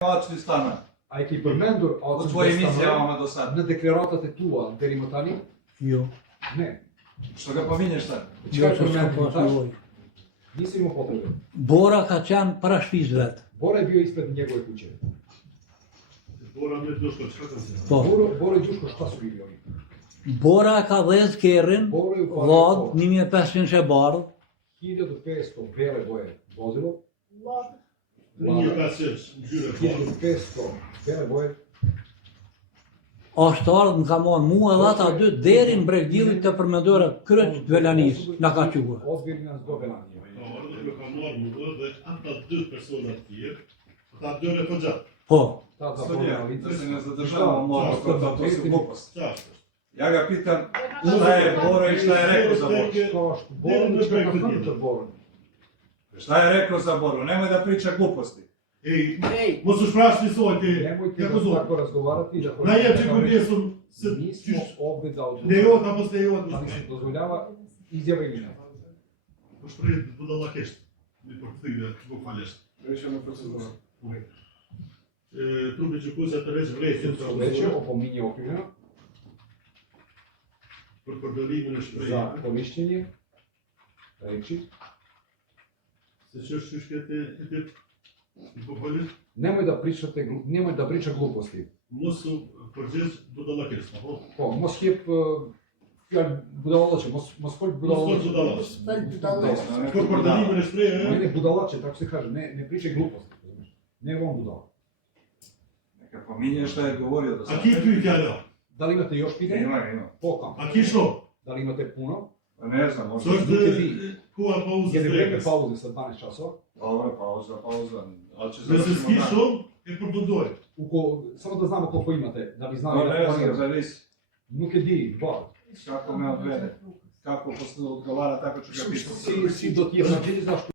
Оачни стана. Ai che per mendor Од твоја емисија имаме до сад. на декларатата туа деримотани? Jo, Не. Што ga поминеш сад? Чекај jo per se s'ka mendor, pas nevojë. Nisi imao potrebe. Bora ka qenë para shtëpisë vet. Bora je bio ispred njegove kuće. Bora me Duško, šta sam se? Po. Bora i Đuško šta su bili oni? Bora ka dhezë kerrin, Bora ju pa vllad 1500 e bardh, 1500 bele boje vozilo. Nije pasjeć, gjyre, 1500 bele boje. është ardhur më ka marrë mua dhe ata dy deri në Bregdillit të përmendore kryq Velanis na ka quar. Odveli nas do Velanije. orada me ka marrë më dhe ata dy persona tjerë, ata dyre po gjatë. Po, Tad Судија, zapravo да се не lice. задržавamo malo, тоа се глупост. Zašto? Ја ga питам šta je Bora i šta je rekao za Boru. Kao što Bora ništa na hrnuta Bora. Šta je rekao za Boru? Nemoj da priča gluposti. Ej, mo su šprašni svoj, te, Nemojte kako da zove? tako razgovarati i da Najjači koji nisu se, Nismo ovde da ne odlučimo, jod, a posle jod, ali se dozvoljava izjava imena. pošto prije budala kešt, ne portigne, zbog falješta. Rečemo procedura. Tu među kuzata reći vreće, Veće opominje okrivljeno Prokordolime na špreje. za korišćenje reči. Se češ šuškete, i popolje, Nemoj da pričate, nemoj da priča gluposti. musu porđeć budala kešta. Po, mos hep, ja budalače, mos kolj budalače. Prokordolime na špreje, Ne budalače, tako se kaže, ne pričaj gluposti. razumeš? Ne on budala. Neka pominje šta je govorio do a sada. ki tu tjada? Da li imate još pitanja? Ima. Pokam. A ki što? Da li imate puno? Pa ne znam, možda. Zašto Dok je vi. kuva pauza Je li vreme strekas? pauze sa 12 časova? Dobro, pauza. Ali će Da se završimo dan. skišom, je probudoj. Samo da znamo koliko imate, da bi znali No da ne znam, planiramo. zavisi. Nuke di, dva. Kako me odvede. Kako posle odgovara, tako ću ga pitati. Si do tih načeli zašto